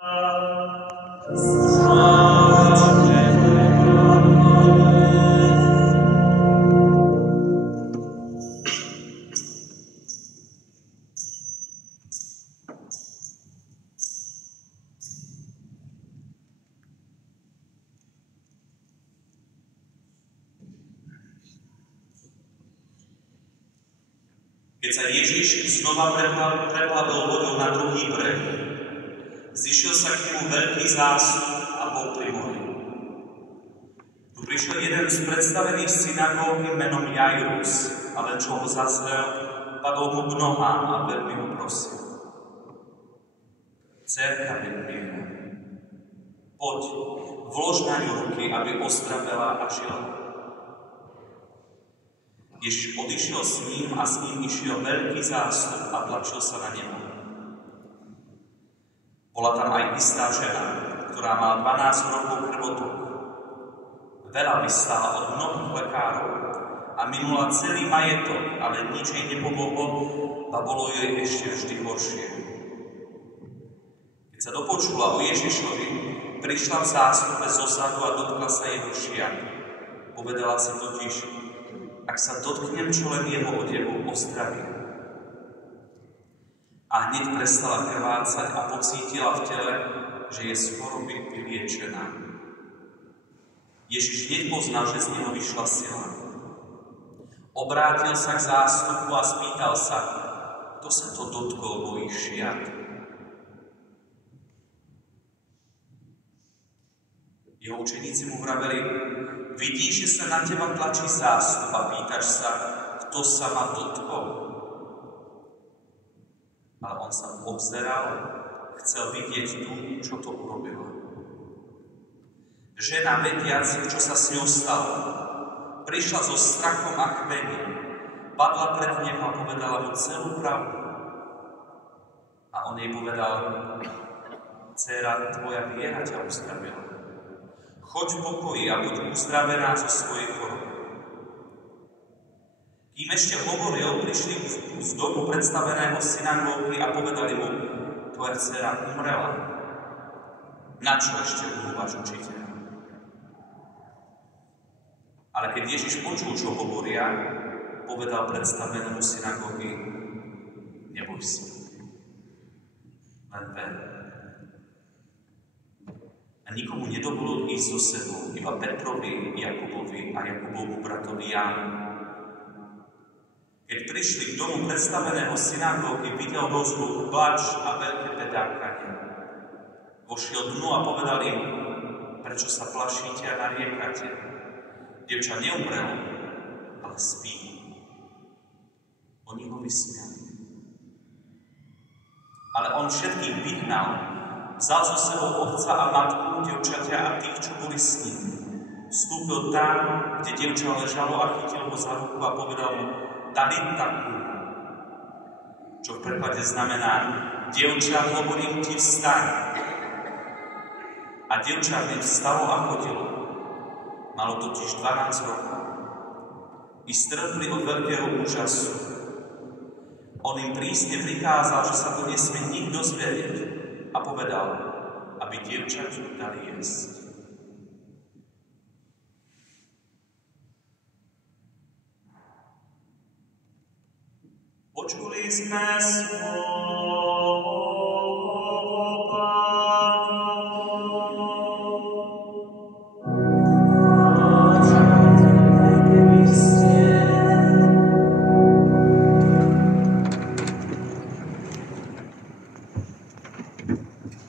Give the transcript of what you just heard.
Keď sa Ježiš znova preplavil vodou na druhý breh, zišiel sa k nemu veľký zástup a bol pri mori. Tu prišiel jeden z predstavených synagógy menom Jairus, ale čo ho zazrel, padol mu k nohám a veľmi ho prosil. Dcérka neumrieva. Poď, vlož na ňu ruky, aby ozdravela a žila. Ježiš odišiel s ním a s ním išiel veľký zástup a tlačil sa na neho. Bola tam aj istá žena, ktorá mala 12 rokov krvotok. Veľa vystála od mnohých lekárov a minula celý majetok, ale nič jej nepomohlo a bolo jej ešte vždy horšie. Keď sa dopočula o Ježišovi, prišla v zástupe zozadu a dotkla sa jeho šiat. Povedala si totiž: ak sa dotknem čo len jeho odevu, ozdravím. A hneď prestala krvácať a pocítila v tele, že je z choroby vyliečená. Ježiš hneď poznal, že z neho vyšla sila. Obrátil sa k zástupu a spýtal sa: kto sa to dotkol mojich šiat? Jeho učeníci mu vraveli: vidíš, že sa na teba tlačí zástup a pýtaš sa, kto sa ma dotkol? Ale on sa obzeral, chcel vidieť tú, čo to urobila. Žena, vediac, čo sa s ňou stalo, prišla so strachom a chvením, padla pred neho a povedala mu celú pravdu. A on jej povedal: dcéra, tvoja viera ťa uzdravila. Choď v pokoji a buď uzdravená zo svojej choroby. Kým ešte hovoril, prišli z domu predstaveného synagógy a povedali mu: tvoja dcéra umrela. Na čo ešte umúvaš učiteľa? Ale keď Ježiš počul, čo hovoria, povedal predstavenému synagógy: neboj sa, len ver. A nikomu nedovolil ísť so sebou, iba Petrovi, Jakubovi a Jakubovmu bratovi Jánu. Keď prišli k domu predstaveného synagógy, videl rozruch, plač a veľké pedákanie. Vošiel dnu a povedal im: prečo sa plašíte a nariekate? Dievča neumrelo, ale spí. Oni ho vysmiali. Ale on všetkých vyhnal, vzal so sebou otca a matku, dievčatia a tých, čo boli s ním. Vstúpil tam, kde dievča ležalo a chytil ho za ruku a povedal mu: Talita kum, čo v preklade znamená: dievča, hovorím ti, vstaň. A dievča hneď vstalo a chodilo. Malo totiž 12 rokov. I strpli od veľkého úžasu. On im prísne prikázal, že sa to nesmie nikto zvedieť, a povedal, aby dievčaťu dali jesť. Počuli sme slovo